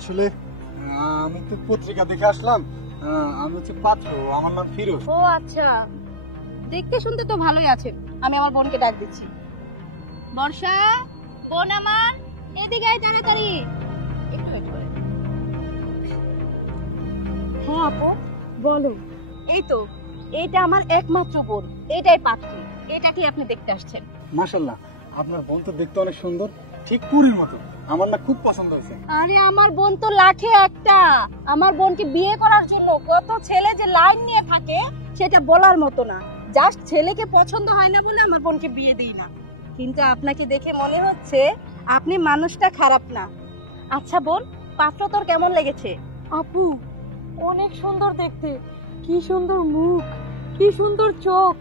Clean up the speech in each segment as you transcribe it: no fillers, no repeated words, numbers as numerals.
আসলে আমি তো পত্রিকা দেখে আসলাম, আমি হচ্ছে পাত্র, আমার নাম ফিরোজ। ও আচ্ছা, দেখতে শুনতে তো ভালোই আছে। আমি আমার বোনকে ডাক দিচ্ছি। বর্ষা, বোন আমার, এদিকে আয় তাড়াতাড়ি। একটু ওয়েট করে। হ্যাঁ আপু, বলো। এই তো, এইটা আমার একমাত্র বোন, এইটাই পাত্রী। এটা কি আপনি দেখতে আসছেন? মাশাআল্লাহ, আপনার বোন তো দেখতে অনেক সুন্দর, ঠিক পুরীর মতো। আমার না খুব পছন্দ হয়েছে। আরে আমার বোন তো লাখে একটা। আমার বোনকে বিয়ে করার জন্য কত ছেলে যে লাইন নিয়ে থাকে সেটা বলার মতো না। জাস্ট ছেলেকে পছন্দ হয় না বলে আমার বোনকে বিয়ে দিই না। কিন্তু আপনাকে দেখে মনে হচ্ছে আপনি মানুষটা খারাপ না। আচ্ছা বোন, পাত্র তোর কেমন লেগেছে? আপু অনেক সুন্দর দেখতে, কি সুন্দর মুখ, কি সুন্দর চোখ,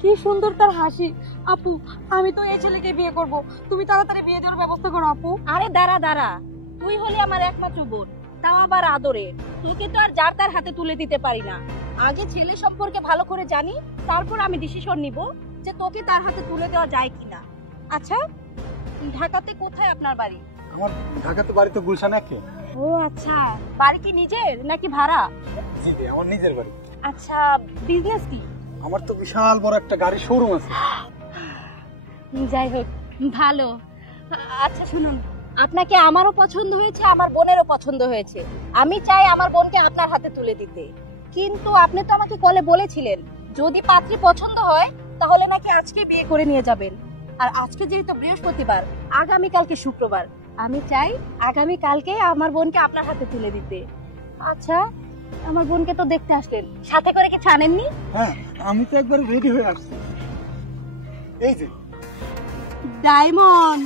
কি সুন্দর তার হাসি। আপু আমি তো এই ছেলেকে বিয়ে করব, তুমি তাড়াতাড়ি বিয়ে দেওয়ার ব্যবস্থা করো আপু। আরে দাঁড়া দাঁড়া, তুই হলি আমার একমাত্র বোন, তাও আবার আদরে। তোকে তো আর যার তার হাতে তুলে দিতে পারি না। আগে ছেলে সম্পর্কে ভালো করে জানি, তারপর আমি ডিসিশন নিব যে তোকে তার হাতে তুলে দেওয়া যায় কিনা। আচ্ছা, ঢাকাতে কোথায় আপনার বাড়ি? আমার ঢাকাতে বাড়ি তো গুলশানে। ও আচ্ছা, বাড়ি কি নিজের নাকি ভাড়া? জি জি, আমার নিজের বাড়ি। আচ্ছা, বিজনেস কি? আমার তো বিশাল বড় একটা গাড়ির শোরুম আছে। যাই হোক, ভালো। আচ্ছা শুনুন, আপনাকে আমারও পছন্দ হয়েছে, আমার বোনেরও পছন্দ হয়েছে। আমি চাই আমার বোনকে আপনার হাতে তুলে দিতে। কিন্তু আপনি তো আমাকে কলে বলেছিলেন যদি পাত্রী পছন্দ হয় তাহলে নাকি আজকে বিয়ে করে নিয়ে যাবেন। আর আজকে যেহেতু বৃহস্পতিবার, আগামী কালকে শুক্রবার, আমি চাই আগামী কালকে আমার বোনকে আপনার হাতে তুলে দিতে। আচ্ছা, আমার বোনকে তো দেখতে আসলেন, সাথে করে কিছু আনেননি? হ্যাঁ, আমি তো একবার রেডি হয়ে আসছি। এই যে ডায়মন্ড।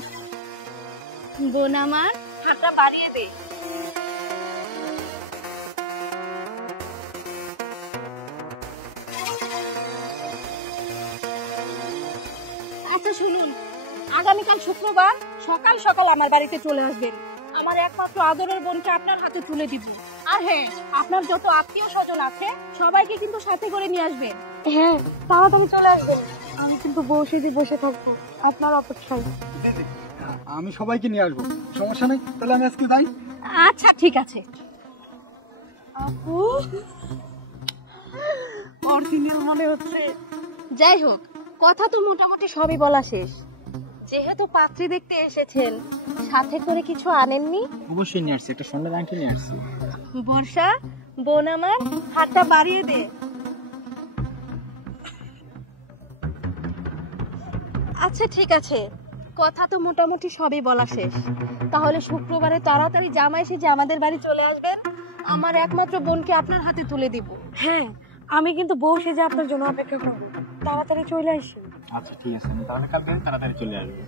বোন আমার, হাতটা বাড়িয়ে দে। আচ্ছা শুনুন, আগামীকাল শুক্রবার সকাল সকাল আমার বাড়িতে চলে আসবেন। আমার একমাত্র আদরের বোনকে আপনার হাতে তুলে দিব। আর হ্যাঁ, আপনার যত আত্মীয় স্বজন আছে সবাইকে কিন্তু সাথে করে নিয়ে আসবেন। হ্যাঁ তাড়াতাড়ি চলে আসবেন, আমি কিন্তু বসে থাকবো আপনার অপেক্ষায়। আমি সবাইকে নিয়ে আসবো, সমস্যা নেই। তাহলে আমি আজকে যাই। আচ্ছা ঠিক আছে। আপু অরিজিনাল মনে হচ্ছে। যাই হোক, কথা তো মোটামুটি সবই বলা শেষ। যেহেতু পাত্রী দেখতে এসেছেন, সাথে করে কিছু আনেননি? অবশ্যই নিয়ে আসছি, একটা স্বর্ণের আংটি নিয়ে আসছি। বর্ষা, বোন আমার, হাতটা বাড়িয়ে দে। আচ্ছা ঠিক আছে, কথা তো মোটামুটি সবই বলা শেষ। তাহলে শুক্রবারে তাড়াতাড়ি জামাই এসে আমাদের বাড়ি চলে আসবেন। আমার একমাত্র বোনকে আপনার হাতে তুলে দিব। হ্যাঁ, আমি কিন্তু বউ সেজে আপনার জন্য অপেক্ষা করবো, তাড়াতাড়ি চলে আসুন। আচ্ছা ঠিক আছে, আমি তাহলে কালকে তাড়াতাড়ি চলে আসবো।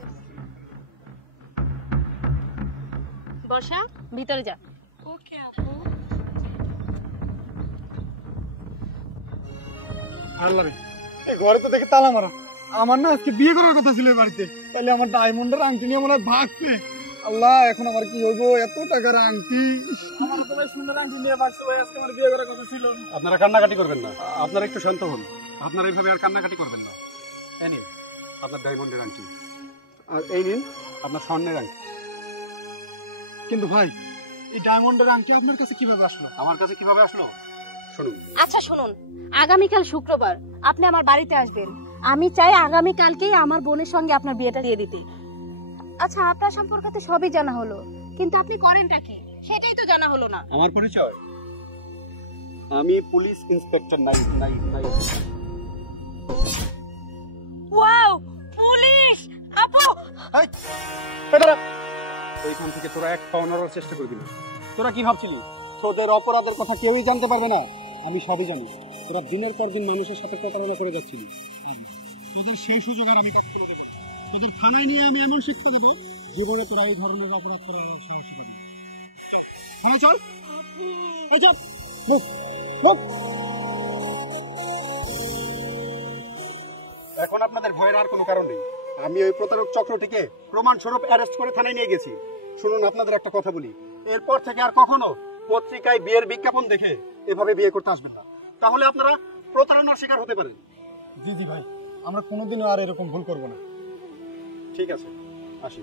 বর্ষা, ভিতরে যা। ওকে আপু। আল্লাহ রে, এই ঘরে তো দেখে তালা মারা। আমার না আজকে বিয়ে করার কথা ছিল এই বাড়িতে, তাহলে আমার ডায়মন্ডের আংটি নিয়ে মনে হয় ভাগছে। আল্লাহ, এখন আমার কি হইব? এত টাকার আংটি। আমার তো ভাই সুন্দর আংটি নিয়ে ভাগছে ভাই, আজকে আমার বিয়ে করার কথা ছিল। আপনারা কান্নাকাটি করবেন না, আপনারা একটু শান্ত হন। আপনারা এইভাবে আর কান্নাকাটি করবেন না। এই নিন আপনার ডায়মন্ডের আংটি, আর এই নিন আপনার স্বর্ণের আংটি। কিন্তু ভাই, এই ডায়মন্ডের আংটি আপনার কাছে কিভাবে আসলো? আমার কাছে কিভাবে আসলো শুনুন। আচ্ছা শুনুন, আগামীকাল শুক্রবার আপনি আমার বাড়িতে আসবেন। আমি চাই আগামীকালকেই আমার বোনের সঙ্গে আপনার বিয়েটা দিয়ে দিতে। আচ্ছা, আপনার সম্পর্কে তো সবই জানা হলো, কিন্তু আপনি করেনটা কি সেটাই তো জানা হলো না। আমার পরিচয়, আমি পুলিশ ইন্সপেক্টর নাই। Wow, police! আপু! এইখান থেকে তোরা এক পাও নড়ার চেষ্টা করবি না। তোরা কি ভাবছিলি তোদের অপরাধের কথা কেউই জানতে পারবে না? আমি সবই জানি। তোরা দিনের পর দিন মানুষের সাথে প্রতারণা করে যাচ্ছিলি। তোদের সেই সুযোগ আর আমি কখনো দেবো না। তোদের থানায় নিয়ে আমি এমন শিক্ষা দেবো, জীবনে তোরা এই ধরনের অপরাধ করার সাহস পাবি না। থানায় চল। এই চল। এখন আপনাদের ভয়ের আর কোনো কারণ নেই। আমি ওই প্রতারক চক্রটিকে প্রমাণস্বরূপ অ্যারেস্ট করে থানায় নিয়ে গেছি। শুনুন, আপনাদের একটা কথা বলি, এরপর থেকে আর কখনো পত্রিকায় বিয়ের বিজ্ঞাপন দেখে এভাবে বিয়ে করতে আসবেন না, তাহলে আপনারা প্রতারণার শিকার হতে পারেন। জি জি ভাই, আমরা কোনোদিনও আর এরকম ভুল করবো না। ঠিক আছে, আসি।